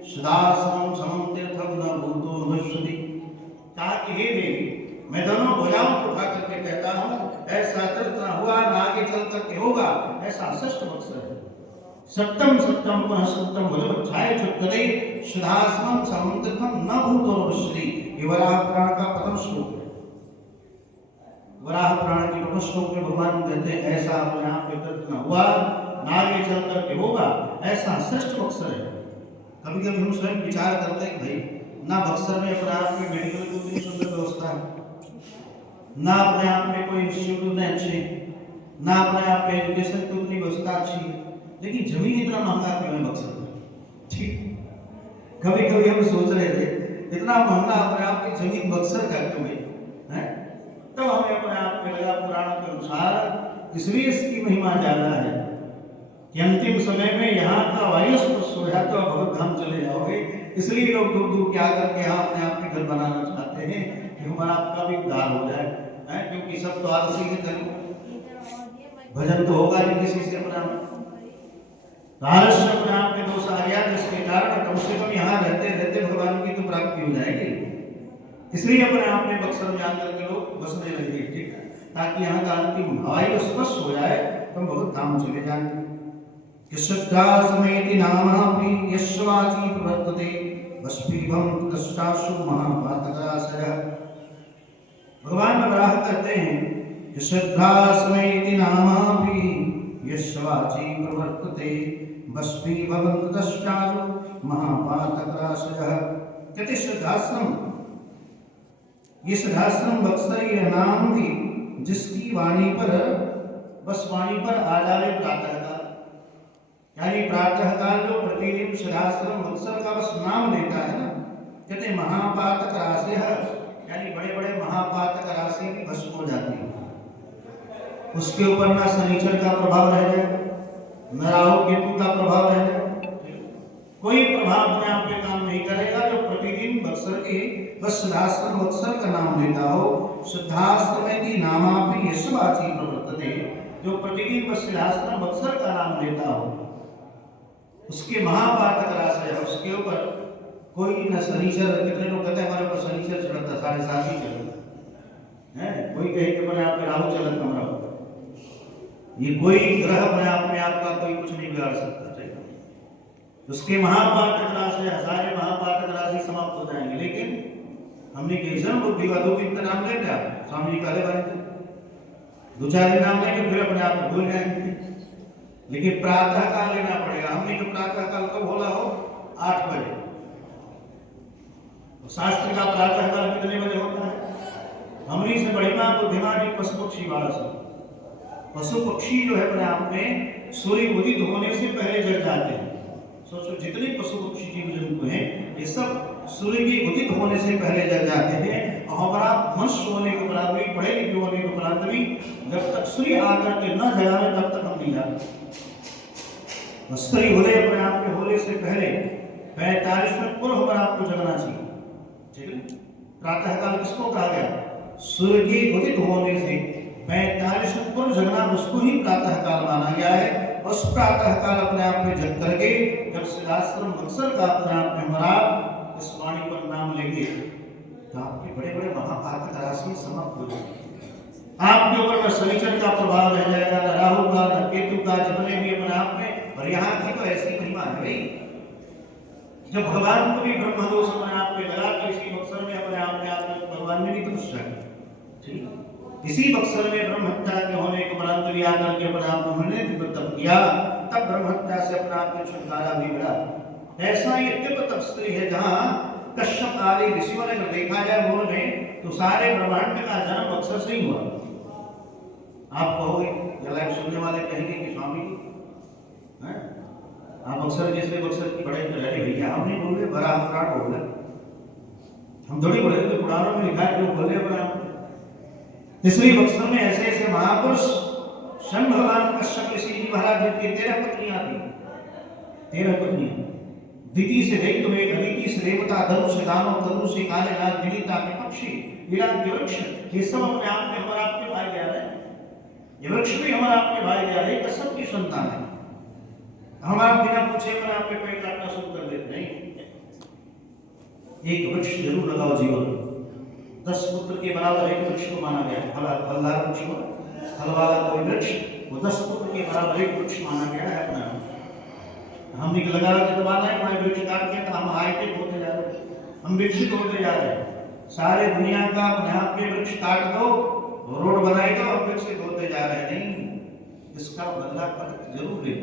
सदासमं समं तीर्थं न भूतो नश्यति। कहा कि हे देवी, मैं दोनों भुजाओं को उठा करके कहता हूँ, ऐसा तीर्थ न हुआ न आगे चल करके होगा, ऐसा श्रेष्ठ बक्सर है। सत्यम सत्यम पुनः सत्यम भजवच्चाय चक्षुदे सदासमं समं तीर्थं न भूतो नश्यति। ये वराह पुराण का प्रथम श्लोक है। वराह पुराण के प्रथम श्लोक में भगवान कहते हैं ऐसा अपने आप में तीर्थ न हुआ न आगे चल करके होगा, ऐसा श्रेष्ठ बक्सर है। कभी कभी हम स्वयं विचार करते हैं भाई ना बक्सर में अपने आप में मेडिकल की उतनी सुंदर व्यवस्था है, ना अपने आप में कोई इंस्टीट्यूट उतने अच्छे, ना अपने आप में एजुकेशन की उतनी व्यवस्था अच्छी है, लेकिन जमीन इतना महंगा क्यों है बक्सर में? ठीक, कभी कभी हम सोच रहे थे इतना महंगा अपने आप की जमीन बक्सर का क्यों है? तब हमें अपने आप में लगा पुराण के अनुसार इसलिए इसकी महिमा ज्यादा है कि अंतिम समय में यहाँ का वायु स्पर्श हो जाए तो भगवत धाम चले जाओगे। इसलिए लोग दूर दूर के आकर के यहाँ अपने आप के घर बनाना चाहते हैं कि हमारा आपका भी उद्धार हो जाए, क्योंकि सब तो आलसी के धन भजन तो होगा नहीं किसी से अपना आलस्य अपने आप में दोष आ गया, जिसके कारण कम से कम यहाँ रहते रहते भगवान की तो प्राप्ति हो जाएगी। इसलिए अपने आप में बक्सर में आकर के लोग बसने लगे, ठीक है, ताकि यहाँ का अंतिम वायु स्पर्श हो जाए तो बहुत धाम चले जाएंगे। श्रद्धासमेति नामापि यश्वाची प्रवर्तते वस्पीभं तस्तासु महापातकाशयः। भगवान वराह कहते हैं कि श्रद्धासमेति नामापि यश्वाची प्रवर्तते वस्पीभं तस्तासु महापातकाशयः। कहते श्रद्धाश्रम, ये सिद्धाश्रम बक्सर यह नाम थी जिसकी वाणी पर बस वाणी पर आ जावे प्रातःकाल, यानी प्रातःकाल जो प्रतिदिन सिद्धाश्रम बक्सर का बस नाम लेता है ना, कहते महापातक राशि है, यानी बड़े बड़े महापातक राशि की भस्म हो जाती है। उसके ऊपर ना शनिचर का प्रभाव रह जाए, न राहु केतु का प्रभाव रह जाए, कोई प्रभाव अपने आप में काम नहीं करेगा। जो प्रतिदिन बक्सर के बस सिद्धाश्रम बक्सर का नाम लेता हो, सिद्धाश्रमेति नामापि यशवाची प्रवर्तते, जो प्रतिदिन बस सिद्धाश्रम बक्सर का नाम लेता हो उसके महापातक रास है, उसके ऊपर कोई न शनिचर, कितने लोग कहते हैं हमारे ऊपर शनिचर चढ़ता, 7.5 ही चलता है, कोई कहे कि अपने आप में राहु चलत हमारा ऊपर, ये कोई ग्रह अपने आप में आपका कोई कुछ नहीं बिगाड़ सकता। उसके महापातक राशि, सारे महापातक राशि समाप्त हो जाएंगे, लेकिन हमने जन्म बुद्धि का 2 दिन तक नाम ले लिया, स्वामी जी काले बारे 2-4 दिन नाम लेंगे फिर अपने आप में भूल जाएंगे, लेकिन प्रातः काल लेना पड़ेगा। हमने जो प्रातः काल कब बोला हो 8 बजे, शास्त्र का प्रातः काल कितने बजे होता है? हमने से बढ़िया बुद्धिमान एक पशु पक्षी वाला सब, पशु पक्षी जो है अपने आप में सूर्य उदित होने से पहले जग जाते हैं। सोचो जितने पशु पक्षी जीव जंतु हैं ये सब सूर्य के उदित होने से पहले जग जाते हैं, और हमारा मनुष्य होने के उपरांत भी, पढ़े लिखे होने के उपरांत भी जब तक सूर्य आकर के न जगावे तब तक हम नहीं जाते। सूर्य उदय अपने आप में होने से पहले 45 मिनट पूर्व पर आपको जगना चाहिए, ठीक है। प्रातः काल किसको कहा गया? सूर्य के उदित होने से 45 मिनट पूर्व जगना, उसको ही प्रातः काल माना गया है। उस प्रातः काल अपने आप में जग करके जब सिद्धाश्रम अक्षर का अपने आप में हमारा इस वाणी पर नाम लेंगे तो आपके बड़े बड़े महापातक राशि समाप्त हो जाएंगे। आपके ऊपर न शनिचर का प्रभाव रह जाएगा, न राहु का, न केतु का, जितने भी अपने आप में। और यहाँ की तो ऐसी महिमा है भाई, जब भगवान को भी ब्रह्म दोष अपने आप में लगा तो इसी अवसर में अपने आप में भगवान ने भी तपस्या की, ठीक। इसी अवसर में ब्रह्म हत्या के होने के उपरांत भी आकर के अपने आप उन्होंने तप किया, तब ब्रह्म हत्या से अपने आप में छुटकारा भी मिला। ऐसा ये दिव्य तपस्वी है जहाँ कश्यप आदि ऋषियों ने अगर देखा जाए मूल में तो सारे ब्रह्मांड का जन्म अक्षर से ही हुआ। आप कहोगे या लाइव सुनने वाले कहेंगे कि स्वामी आप अक्षर जैसे अक्षर की पढ़ाई कर रहे भैया, हम नहीं बोल रहे, बड़ा अपराध हो गया, हम थोड़ी बोले तो पुराणों में लिखा है, लोग बोले अपना। तीसरी अक्षर में ऐसे ऐसे महापुरुष शनि भगवान कश्यप ऋषि जी महाराज जिनकी 13 पत्नियां थी, 13 पत्नियां, द्वितीय से दैत्य, अदिति से देवता, धनु से दानव, तनु से काले नाग, विनीता के पक्षी, विराट के वृक्ष, ये सब अपने आप में हमारा आपके भाई बहन है। ये वृक्ष भी हमारा आपके भाई बहन है, कसम की संतान है। हमारा बिना पूछे अपने आप में पेड़ काटना शुरू कर देते नहीं। एक वृक्ष जरूर लगाओ जीवन में, 10 पुत्र के बराबर एक वृक्ष को माना गया है। फलदार वृक्ष को, फल वाला कोई वृक्ष, वो 10 पुत्र के बराबर एक वृक्ष माना गया है अपना। हम भी लगा के दबाना है, हमारे वृक्ष काट के तो हम हाईटेक होते जा रहे हैं, हम विकसित होते जा रहे हैं। सारे दुनिया का यहाँ पे वृक्ष काट दो, रोड बनाए दो, हम विकसित होते जा रहे हैं। नहीं, इसका बदला पर जरूर ले।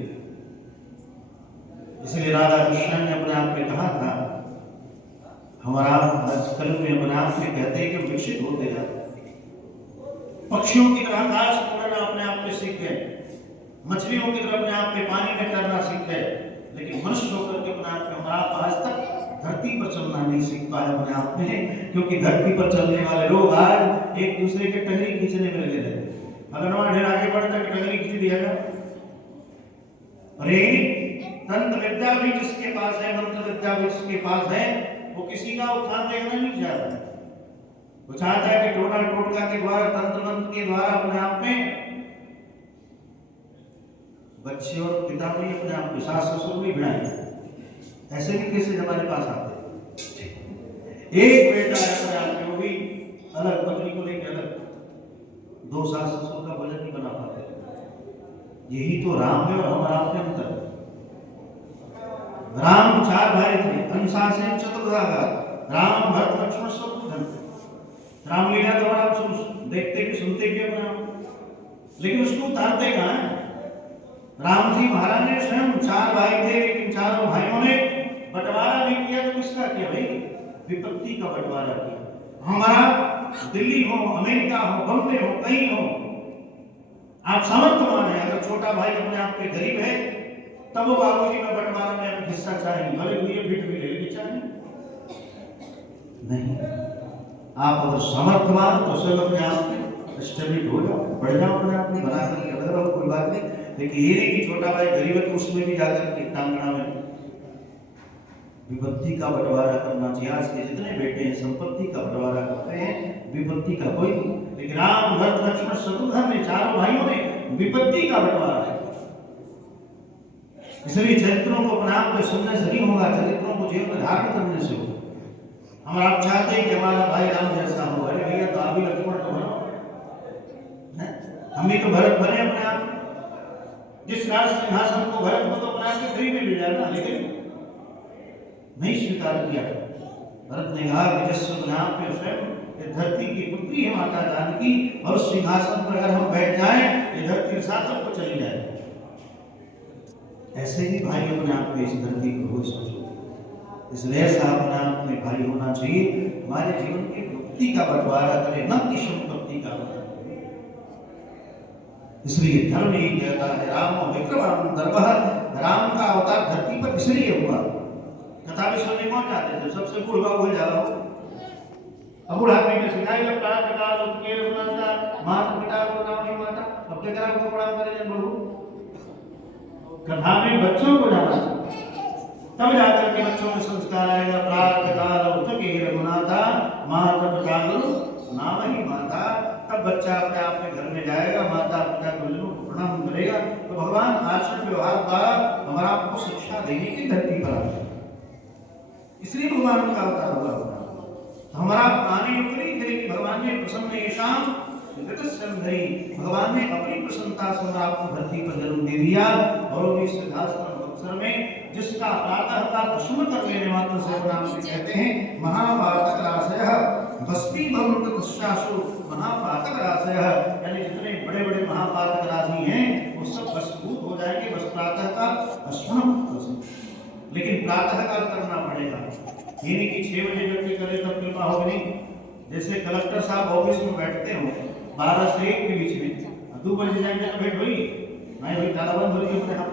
इसलिए राधा कृष्ण ने अपने आप में कहा था, हमारा आजकल में अपने आप में कहते हैं कि विकसित होते जाते हैं। पक्षियों की तरह आकाश में उड़ना अपने आप में सीख गए, मछलियों की तरह अपने आप में पानी में तैरना सीख गए, लेकिन मनुष्य होकर के अपने आप में हमारा आज तक धरती पर चलना नहीं सीख पाया अपने आप में। क्योंकि धरती पर चलने वाले लोग आज एक दूसरे के टंगरी खींचने में लगे थे। अगर हमारा ढेर आगे बढ़ता है टंगरी खींच दिया जाए। अरे तंत्र विद्या भी जिसके पास है, मंत्र विद्या भी जिसके पास है, वो किसी का उत्थान देखना नहीं चाहता। वो चाहता है कि टोना टोटका के द्वारा, तंत्र मंत्र के द्वारा अपने आप में बच्चे और पिता भी अपने आप में, सास ससुर भी भिड़ाए। ऐसे भी कैसे हमारे पास आते। एक बेटा है अपने आप में, वो भी अलग, पत्नी को लेकर अलग, 2 सास ससुर का भजन नहीं बना पाते। यही तो राम है और हमारा आपके अंतर। राम 4 भाई थे, अनुशासन चतुर्धागा, राम भरत लक्ष्मण शत्रुघ्न। रामलीला द्वारा आप देखते भी सुनते भी अपना, लेकिन उसको उतारते कहाँ है। राम जी महाराज ने स्वयं 4 भाई थे, लेकिन चारों भाइयों ने बंटवारा भी किया। तो किसका किया भाई? विपत्ति का बंटवारा किया। हमारा दिल्ली हो, अमेरिका हो, बम्बे हो, कहीं हो, आप समर्थवान है, अगर छोटा भाई अपने आप पे गरीब है तब वो बाबूजी में बंटवारा में हिस्सा चाहिए, भले मुझे बिट भी ले लेनी चाहिए नहीं। आप अगर समर्थवान तो स्वयं अपने आप में स्टेबिलिटी हो जाओ, बढ़ जाओ अपने आप में, बना करके अलग रहो, कोई बात नहीं। लेकिन ये नहीं कि छोटा भाई गरीब है तो उसमें भी जाकर के टांगना में विपत्ति का बंटवारा करना चाहिए। आज के जितने बेटे हैं संपत्ति का बंटवारा करते हैं, विपत्ति का कोई। लेकिन राम भरत लक्ष्मण शत्रुघ्न ने, चारों भाइयों ने विपत्ति का बंटवारा है। इसलिए चरित्रों को अपने आप में सुनने से नहीं होगा, चरित्रों को जीवन में धारण करने से होगा। हम आप चाहते हैं कि हमारा भाई राम जैसा हो, अरे भैया तो आप भी लक्ष्मण तो बनो, हम भी तो भरत बने अपने आप। जिस राज सिंहासन को भरत को तो अपने आप के करीब में मिल जाए ना, लेकिन नहीं स्वीकार किया। भरत ने कहा कि जिस अपने आप में स्वयं ये धरती की पुत्री है माता जानकी, और उस सिंहासन पर अगर हम बैठ जाएं ये धरती सातों को चली जाए। ऐसे ही भाई अपने आप में इस धरती को हो सोचो, इसलिए ऐसा अपने आप में भाई होना चाहिए। हमारे जीवन की मुक्ति का बंटवारा करे, न कि संपत्ति का बंटवारा। इसलिए धर्म ही कहता है राम विक्रम दरबह, राम का अवतार धरती पर इसलिए हुआ। कथा भी सुनने कौन जाते थे? सबसे बूढ़ बाबू जा रहा हो, अब बुढ़ापे में सिखाई जब प्राण प्रकाश के रघुनाथा माता पिता को नाम नहीं माता, अब क्या करा को बड़ा करे जब बहू कथा में बच्चों को जाना तब जाकर के बच्चों में संस्कार आएगा। प्राण प्रकाश के रघुनाथा माता पिता गुरु नाम ही माता, तब बच्चा अपने आप में घर में जाएगा, माता पिता गुरुजनों को प्रणाम करेगा। तो भगवान आचरण व्यवहार द्वारा हमारा आपको शिक्षा देने की धरती पर आए, इसलिए भगवान का अवतार हुआ। हमारा आने उपरी थे कि भगवान ने प्रसन्न येषां विगतस्यंधरी, भगवान ने अपनी प्रसन्नता से हमारा आपको धरती पर जन्म दे दिया। और इस सिद्धाश्रम अवसर में जिसका प्रातः का दर्शन कर लेने मात्र से नाम से कहते हैं महापातक राशयः भस्मी भवन्त तस्यासु महापातक राशयः, यानी जितने बड़े बड़े महापातक राशि हैं वो सब भस्मीभूत हो जाएंगे बस प्रातः का स्मरण। लेकिन प्रातः काल करना पड़ेगा, ये नहीं कि 6 बजे व्यक्ति करे तब कृपा होगी नहीं। जैसे कलेक्टर साहब ऑफिस में बैठते हो 12 से 1 के बीच में, 2 बजे जाएंगे तो भेंट हुई नहीं हुई, ताला बंद हो गई अपने आप।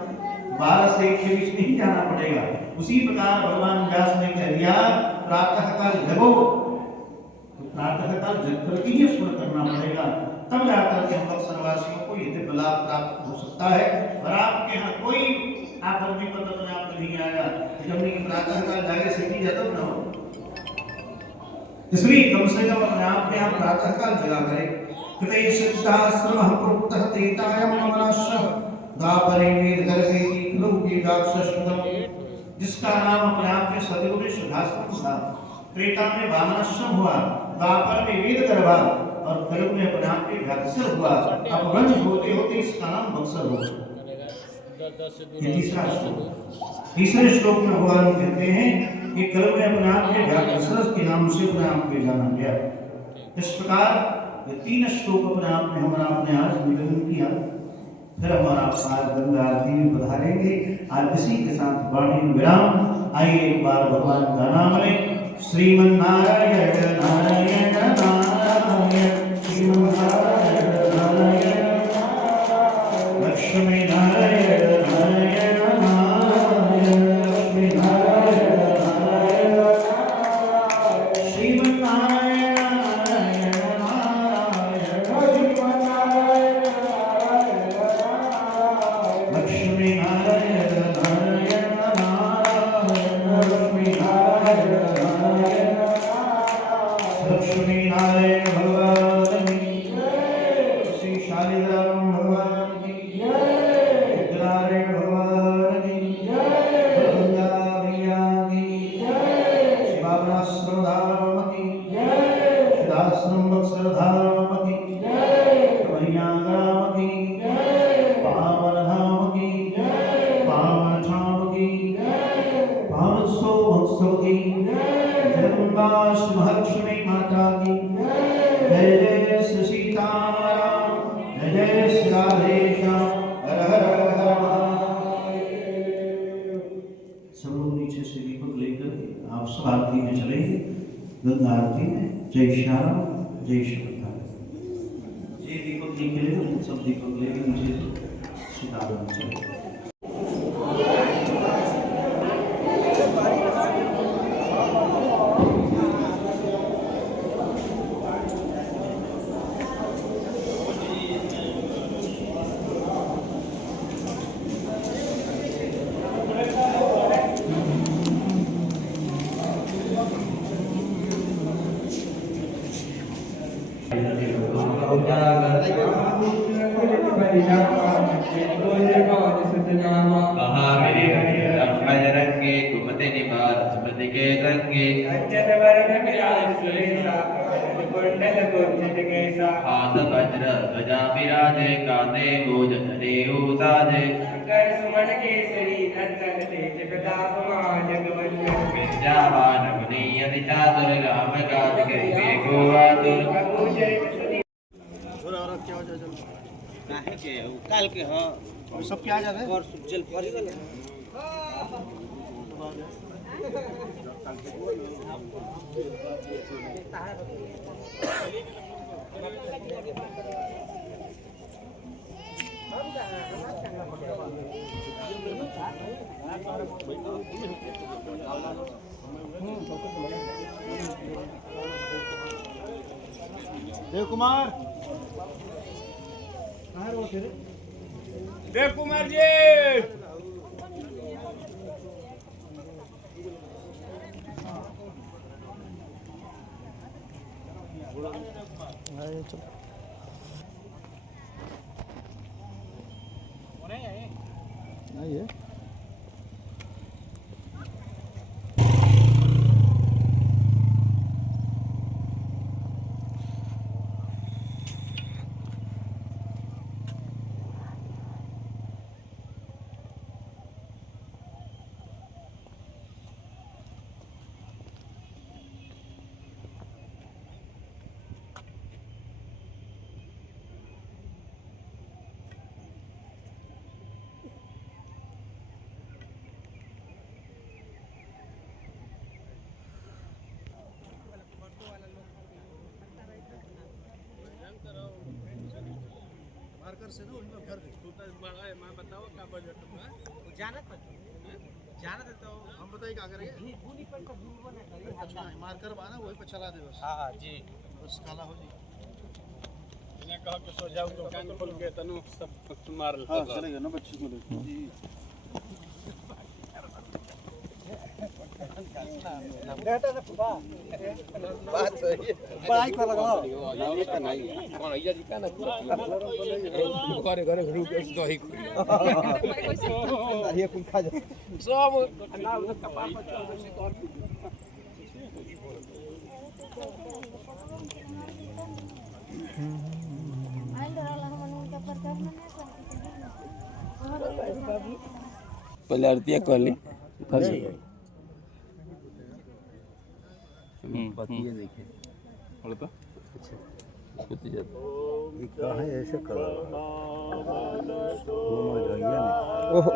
12 से 1 के बीच में ही जाना पड़ेगा। उसी प्रकार भगवान व्यास ने कह दिया प्रातः काल जगो, तो प्रातः काल जग करके ही स्मरण करना पड़ेगा, तब जाकर के हम लोग सर्ववासियों को ये दिव्य लाभ प्राप्त हो सकता है। और आपके यहाँ कोई आप अपनी पद अपने आप नहीं आएगा, जब नहीं प्रातः काल जागे सीखी जाता ना हो। इसलिए कम से कम अपने आप में आप प्रातः काल जगा करें। कृते सिद्धाश्रमः प्रोक्तः तेतायं नमनाश्रः दापरे वेद गर्भे लोके दाक्षसुदम्, जिसका नाम अपने आप में सतयुग में सिद्धाश्रम था, त्रेता में वामनाश्रम हुआ, द्वापर में वेद गर्भा और कलयुग में अपने आप में व्याघ्र हुआ। अब वंश होते होते इसका नाम बक्सर हुआ। तीसरे श्लोक में भगवान कहते हैं कि कलयुग में अपने आप में व्याघ्र के नाम से अपने आप में जाना गया। इस प्रकार ये 3 श्लोक अपने आप में हमारा अपने आज निवेदन किया। फिर हमारा आज गंगा आरती में पधारेंगे। आज इसी के साथ वाणी विराम। आइए एक बार भगवान का नाम लें। श्रीमन्नारायण नारायण नारायण श्रीमन्नारायण नारायण लक्ष्मी नारायण नारायण नारायण लक्ष्मी नारायण नारायण श्रीमन्नारायण नारायण नारायण श्रीमन्नारायण नारायण लक्ष्मी नारायण नारायण नारायण लक्ष्मी नारायण नारायण लक्ष्मी नारायण भगवान की जय। श्री शालिग्राम भगवान की जय। नारायण भगवान की जय। गंगा मैया की जय। शिवाश्रम धाम की जय। सिद्धाश्रम बक्सर धाम की जय। मैया ग्राम की जय। पावन धाम की जय। पावन धाम की जय। पावन सो महोत्सव की जय। जगदम्बा महालक्ष्मी माता की जय। जय जय श्री सीताराम, जय जय श्री राधेश्याम, हर हर हर महादेव। सब लोग नीचे से दीपक लेकर आप सब आरती में चलेंगे। गंगा आरती में जय श्याम जय श्री राम। ये दीपक निकले सब दीपक लेकर नीचे सीताराम चले। Bahamiri के संगे कंचन वरण विराज सुरेशा कुंडल कुंचित केसा हाथ वज्र ध्वजा विराजे कांधे भोज जनेऊ साजे कर सुमन केसरी नंदन तेज प्रताप महाजगवंदन विद्यावान गुणी अति चातुर राम काज करिबे को आतुर काल के हाँ सब क्या जा रहे हैं और जल भरी वाले देव कुमार देव कुमार जी आइए मार्कर से ना उनमें भर दे तो बड़ा है मैं बताओ क्या बजट होगा जाना देता हूँ हम बताइए क्या करेंगे मार्कर बाना वही पे चला दे बस हाँ जी बस काला हो जी इन्हें कहा कि सो जाओ दुकान खोल के तनु सब मार हाँ चलेगा ना बच्चे को ले जी बात सही है पढ़ाई कर लगाओ कौन आइया जी का ना घरे घरे रुक के दही ये कुल खा जा सब पहले आरती कर ली पतिए देखे बोलता अच्छा कुछ जाता ये कहाँ है ऐसे कर ओहो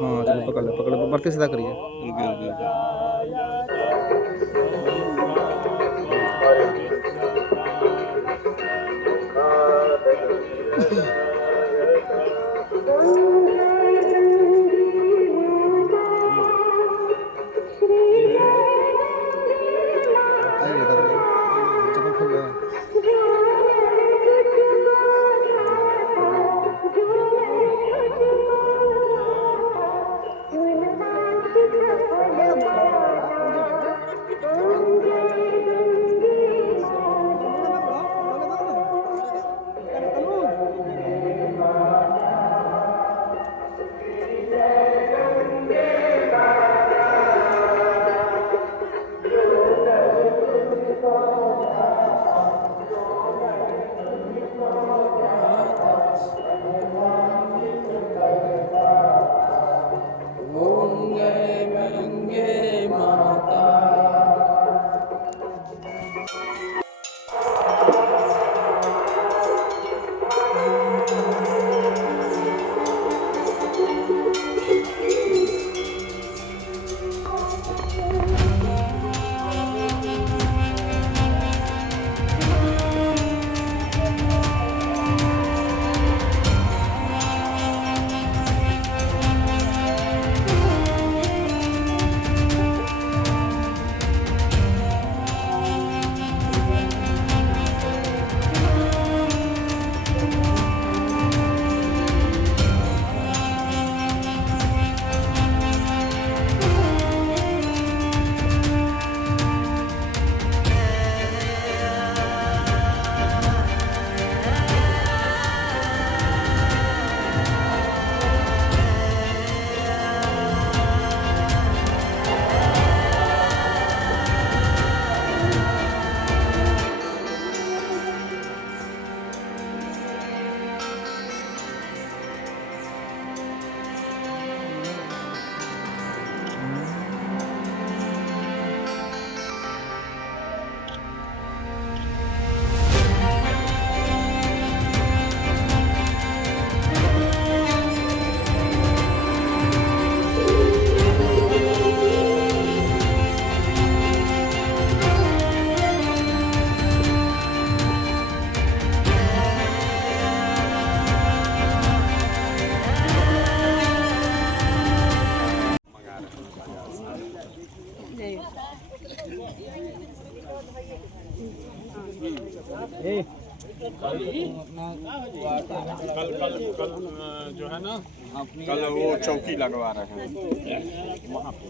हाँ चलो पकड़ लो बढ़ते सीधा करिए रुके चप्पल खोल लो जो है ना कल वो चौकी लगवा रहे हैं वहाँ पे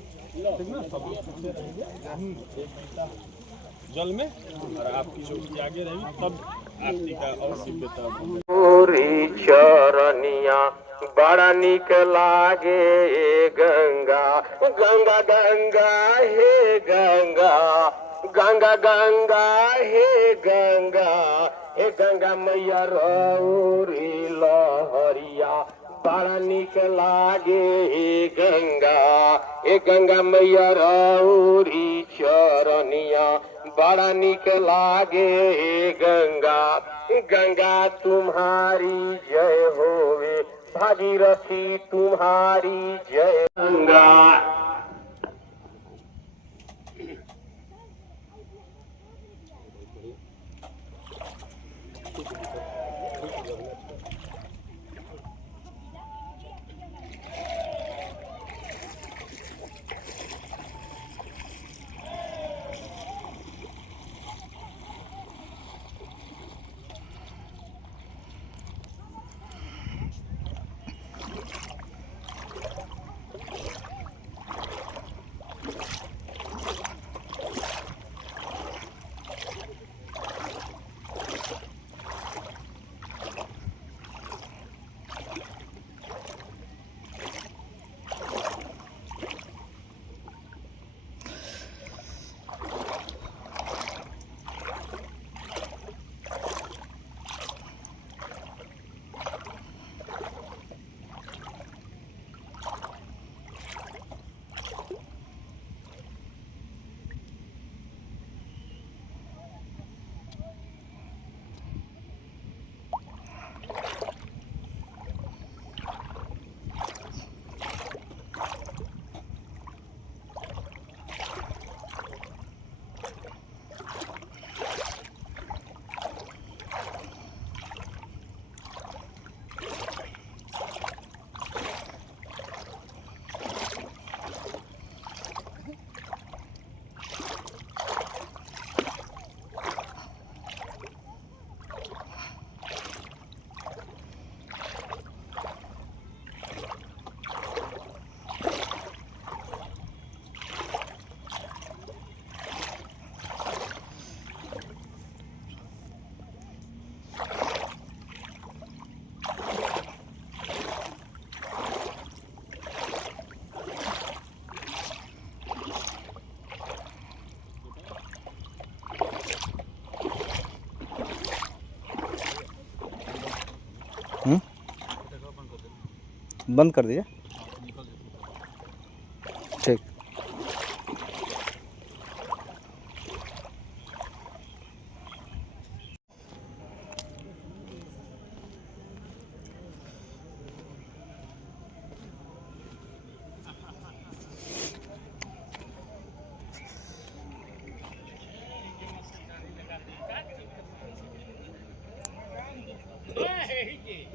जल में और आपकी चौकी आगे रहेगी तब आरती का और दिव्यता चरनिया बड़ा निक लागे गंगा गंगा गंगा हे गंगा गंगा गंगा हे गंगा हे गंगा मैया रौरी लहरिया बड़ा निक लागे हे गंगा मैया रौरी चरनिया बड़ा निक लागे गंगा गंगा तुम्हारी जय होवे भागीरथी तुम्हारी जय गंगा बंद कर दीजिए। ठीक। Hey!